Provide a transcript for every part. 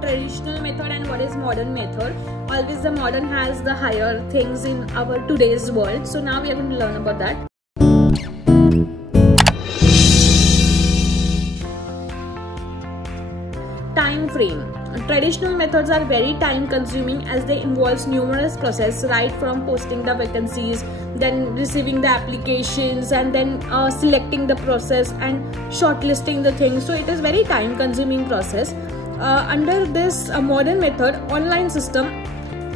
traditional method and what is modern method. Always the modern has the higher things in our today's world. So now we are going to learn about that. Time frame. Traditional methods are very time consuming as they involve numerous processes, right from posting the vacancies, then receiving the applications, and then selecting the process and shortlisting the things. So it is very time consuming process. Under this modern method, online system,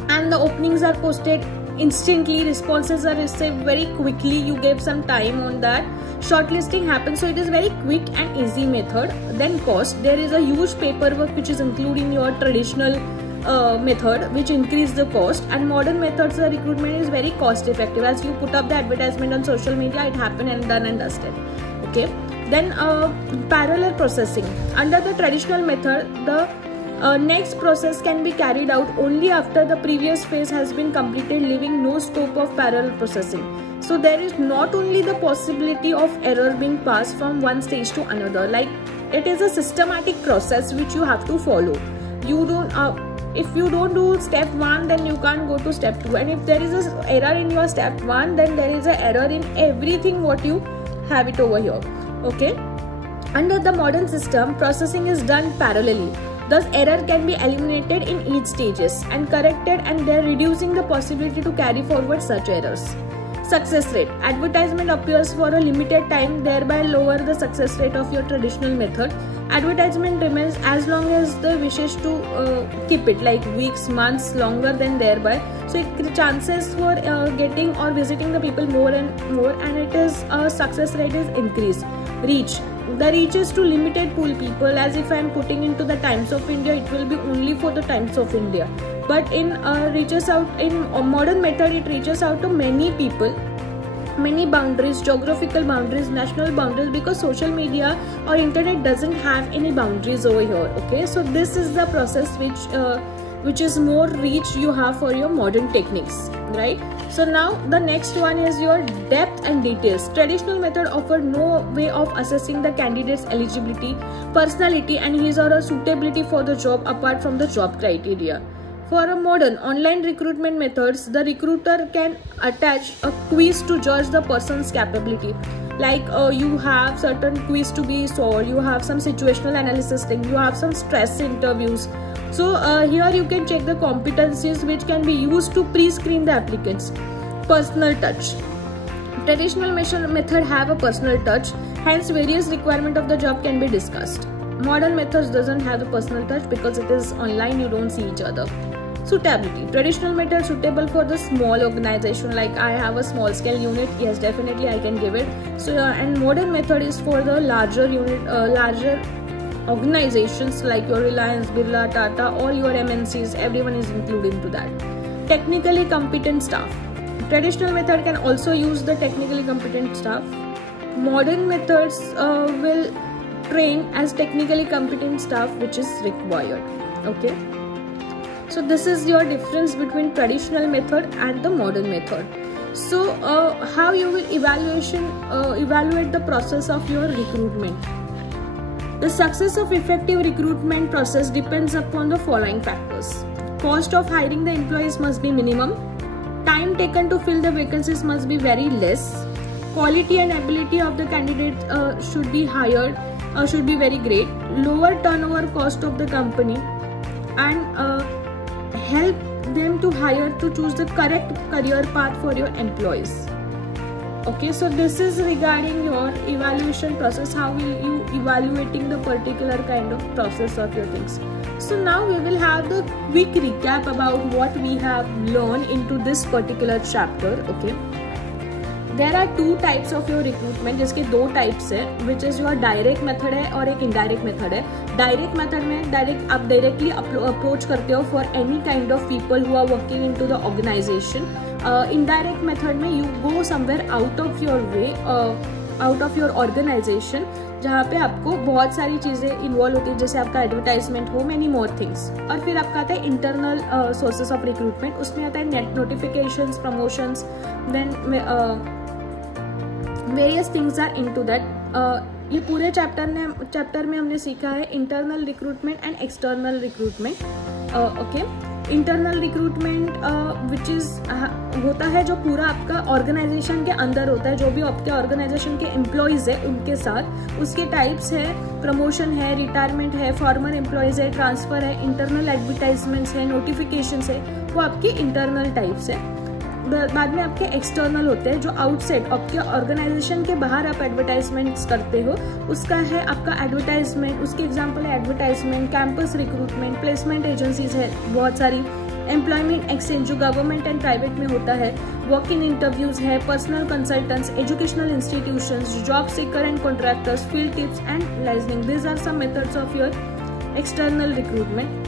and the openings are posted instantly, responses are received very quickly, you gave some time on that, shortlisting happens, so it is very quick and easy method. Then cost, there is a huge paperwork which is included in your traditional method, which increase the cost. And modern methods, the recruitment is very cost effective, as you put up the advertisement on social media, it happened and done and dusted. Okay, then parallel processing. Under the traditional method, the next process can be carried out only after the previous phase has been completed, leaving no scope of parallel processing. So there is not only the possibility of error being passed from one stage to another, like it is a systematic process which you have to follow. You don't if you don't do step 1, then you can't go to step 2, and if there is an error in your step 1, then there is an error in everything what you have it over here. Okay, under the modern system, processing is done parallelly. Thus, error can be eliminated in each stages and corrected, and they're reducing the possibility to carry forward such errors. Success rate. Advertisement appears for a limited time, thereby lower the success rate of your traditional method. Advertisement remains as long as the wishes to keep it, like weeks, months, longer than thereby. So chances for getting or visiting the people more and more, and it is success rate is increased. Reach. The reach is to limited pool people, as if I am putting into the Times of India, it will be only for the Times of India. But in reaches out in a modern method, it reaches out to many people, many boundaries, geographical boundaries, national boundaries, because social media or internet doesn't have any boundaries over here. Okay, so this is the process which is more reach you have for your modern techniques, right? So now the next one is your depth and details. Traditional method offered no way of assessing the candidate's eligibility, personality, and his or her suitability for the job apart from the job criteria. For a modern online recruitment methods, the recruiter can attach a quiz to judge the person's capability. Like you have certain quiz to be solved, you have some situational analysis thing, you have some stress interviews. So here you can check the competencies which can be used to pre-screen the applicants. Personal touch. Traditional method have a personal touch, hence various requirements of the job can be discussed. Modern methods doesn't have the personal touch because it is online, you don't see each other. Suitability. Traditional method suitable for the small organization, like I have a small scale unit, yes, definitely I can give it. So and modern method is for the larger unit, larger organizations like your Reliance, Birla, Tata, all your MNCs, everyone is included into that. Technically competent staff. Traditional method can also use the technically competent staff. Modern methods will train as technically competent staff, which is required. Okay, so this is your difference between traditional method and the modern method. So how you will evaluate the process of your recruitment. The success of effective recruitment process depends upon the following factors. Cost of hiring the employees must be minimum. Time taken to fill the vacancies must be very less. Quality and ability of the candidate should be higher, should be very great. Lower turnover cost of the company, and help them to hire to choose the correct career path for your employees. Okay, so this is regarding your evaluation process, how will you evaluating the particular kind of process of your things. So now we will have the quick recap about what we have learned into this particular chapter. Okay, there are two types of your recruitment, जिसके दो types है, which is your direct method है और एक indirect method है. Direct method में आप directly approach करते हो for any kind of people who are working into the organization. Indirect method में you go somewhere out of your way, out of your organization, जहाँ पे आपको बहुत सारी चीज़ें इन्वॉल्व होती है, जैसे आपका एडवर्टाइजमेंट हो, मेनी मोर थिंग्स. और फिर आपका आता है इंटरनल सोर्सेस ऑफ रिक्रूटमेंट, उसमें आता है net notifications, promotions, then various things are into that. ये पूरे चैप्टर में हमने सीखा है internal recruitment and external recruitment. Okay, internal recruitment which is होता है जो पूरा आपका ऑर्गेनाइजेशन के अंदर होता है, जो भी आपके ऑर्गेनाइजेशन के एम्प्लॉयज़ है उनके साथ। उसके टाइप्स है, प्रमोशन है, रिटायरमेंट है, फॉर्मर एम्प्लॉयज़ है, ट्रांसफ़र है, इंटरनल एडवर्टाइजमेंट्स है, नोटिफिकेशंस है, वो आपकी इंटरनल टाइप्स है। बाद में आपके एक्सटर्नल होते हैं जो आउटसाइड आपके ऑर्गेनाइजेशन के बाहर आप एडवर्टाइजमेंट्स करते हो, उसका है आपका एडवर्टाइजमेंट। उसके एग्जांपल है advertisement, campus recruitment, placement agencies है बहुत सारी, एम्प्लॉयमेंट एक्सचेंज जो गवर्नमेंट एंड प्राइवेट में होता है, वॉक इन इंटरव्यूज है, personal consultants, educational institutions, job seeker and contractors, field tips and liaisoning. This are some methods of your external recruitment.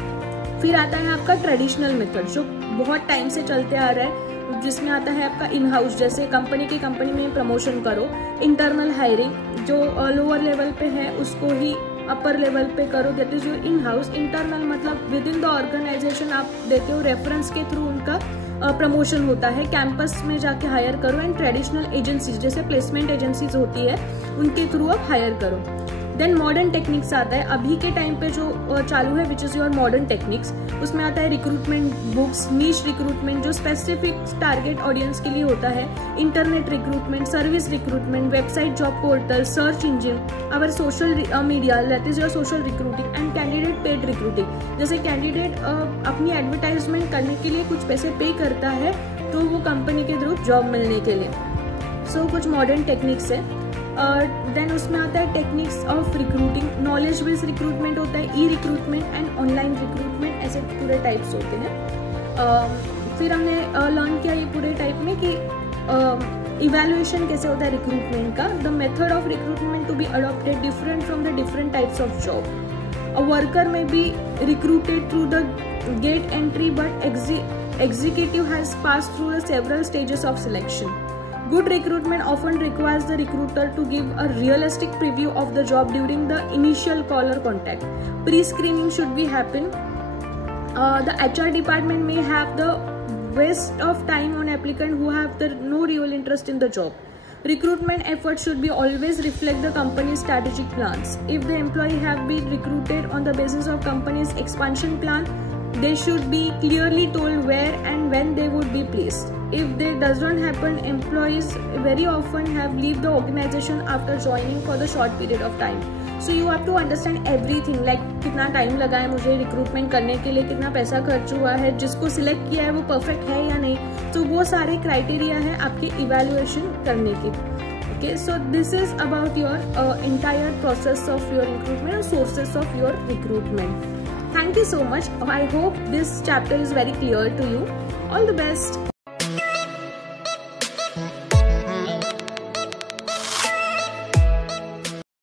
फिर आता है आपका ट्रेडिशनल मेथड जो बहुत टाइम से चलते आ रहा है, जिसमें आता है आपका इन हाउस, जैसे कंपनी में प्रमोशन करो। इंटरनल हायरिंग जो लोअर लेवल पे है उसको ही अपर लेवल पे करो, that is your in house. Internal मतलब विद इन द ऑर्गेनाइजेशन आप देते हो, रेफरेंस के थ्रू उनका प्रमोशन होता है, कैंपस में जाके हायर करो। एंड ट्रेडिशनल एजेंसीज जैसे प्लेसमेंट एजेंसीज होती है उनके थ्रू आप हायर करो। देन मॉडर्न टेक्निक्स आता है, अभी के टाइम पे जो चालू है which is your modern techniques. उसमें आता है रिक्रूटमेंट बुक्स, नीश रिक्रूटमेंट जो स्पेसिफिक टारगेट ऑडियंस के लिए होता है, internet recruitment, service recruitment, website job portal, search engine, our social media that is your social recruiting and candidate paid recruiting. जैसे candidate अपनी एडवर्टाइजमेंट करने के लिए कुछ पैसे पे करता है तो वो कंपनी के थ्रू जॉब मिलने के लिए। सो कुछ मॉडर्न टेक्निक्स है। देन उसमें आता है techniques of recruiting, knowledge based recruitment होता है, ई रिक्रूटमेंट एंड ऑनलाइन रिक्रूटमेंट, ऐसे पूरे टाइप्स होते हैं। फिर हमने लर्न किया ये पूरे टाइप में कि इवैल्यूएशन कैसे होता है रिक्रूटमेंट का। The method of recruitment to be adopted different from the different types of job. A worker may be recruited through the gate entry but executive has passed through the several stages of selection. Good recruitment often requires the recruiter to give a realistic preview of the job during the initial call or contact. Pre-screening should be happen. The HR department may have the waste of time on applicant who have no real interest in the job. Recruitment efforts should be always reflect the company's strategic plans. If the employee have been recruited on the basis of company's expansion plan, they should be clearly told where and when they would be placed. If this does not happen, employees very often have leave the organization after joining for the short period of time. So you have to understand everything, like कितना time लगा है मुझे recruitment करने के लिए, कितना पैसा खर्च हुआ है, जिसको सिलेक्ट किया है वो परफेक्ट है या नहीं। तो वो सारे क्राइटेरिया है आपके इवैल्यूएशन करने की। Okay, so this is about your entire process of your recruitment and sources of your recruitment. Thank you so much. I hope this chapter is very clear to you. All the best.